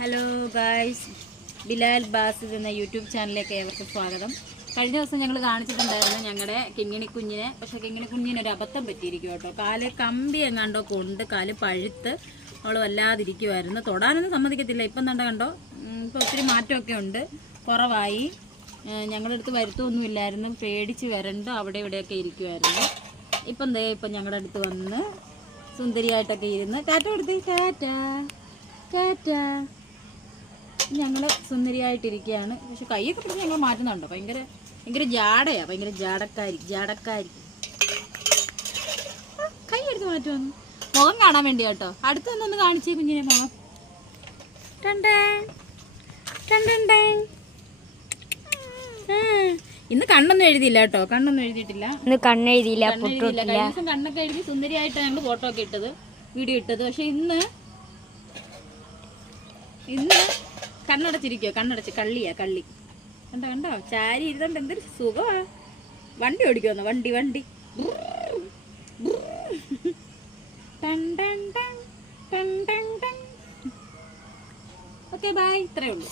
Hello guys, Bilal Basid എന്ന YouTube ചാനലിലേക്ക് ഏവർക്കും സ്വാഗതം. കഴിഞ്ഞ ദിവസം ഞങ്ങൾ കാണിച്ചിട്ടുണ്ടായിരുന്നു ഞങ്ങളുടെ കിങ്ങിണിക്കുഞ്ഞിനെ. പക്ഷേ കിങ്ങിണിക്കുഞ്ഞിനൊരു അബദ്ധം പറ്റിയിരിക്കും കേട്ടോ. കാല് കമ്പി എങ്ങാണ്ടോ കൊണ്ട് കാല് പഴുത്ത് അവൾ വല്ലാതിരിക്കുമായിരുന്നു. തൊടാനൊന്നും സമ്മതിക്കത്തില്ല. ഇപ്പം എന്താ കണ്ടോ, ഇപ്പോൾ ഒത്തിരി മാറ്റമൊക്കെ ഉണ്ട്, കുറവായി. ഞങ്ങളുടെ അടുത്ത് വരുത്തൊന്നുമില്ലായിരുന്നു, പേടിച്ച് വരണ്ട് അവിടെ ഇവിടെയൊക്കെ ഇരിക്കുമായിരുന്നു. ഇപ്പം ഞങ്ങളുടെ അടുത്ത് വന്ന് സുന്ദരിയായിട്ടൊക്കെ ഇരുന്ന് ടാറ്റ കൊടുത്ത് ടാറ്റ ടാറ്റ ഞങ്ങൾ സുന്ദരിയായിട്ടിരിക്കുകയാണ്. പക്ഷെ കൈയൊക്കെ പിടിച്ച് ഞങ്ങൾ മാറ്റുന്നുണ്ടോ. ഭയങ്കര ജാടയാണ്, ഭയങ്കര ജാടക്കാരി. കൈ എടുത്ത് മാറ്റുമെന്ന് മുഖം കാണാൻ വേണ്ടി കേട്ടോ. അടുത്ത് വന്നൊന്ന് കാണിച്ചേ കുഞ്ഞിനെ മുഖം. ഇന്ന് കണ്ണൊന്നും എഴുതിയില്ല കേട്ടോ, കണ്ണൊന്നും എഴുതിയിട്ടില്ല. കഴിഞ്ഞ ദിവസം കണ്ണൊക്കെ എഴുതി സുന്ദരിയായിട്ടാണ് ഞങ്ങൾ ഫോട്ടോ ഒക്കെ ഇട്ടത്, വീഡിയോ ഇട്ടത്. പക്ഷെ ഇന്ന് കണ്ണടച്ചിരിക്കോ, കണ്ണടച്ച് കള്ളി കണ്ടോ ചാരി ഇരുന്നുണ്ട്. എന്തൊരു സുഖമാ. വണ്ടി ഓടിക്കുമെന്നോ, വണ്ടി ഓക്കെ ബൈ, ഇത്രയേ ഉള്ളൂ.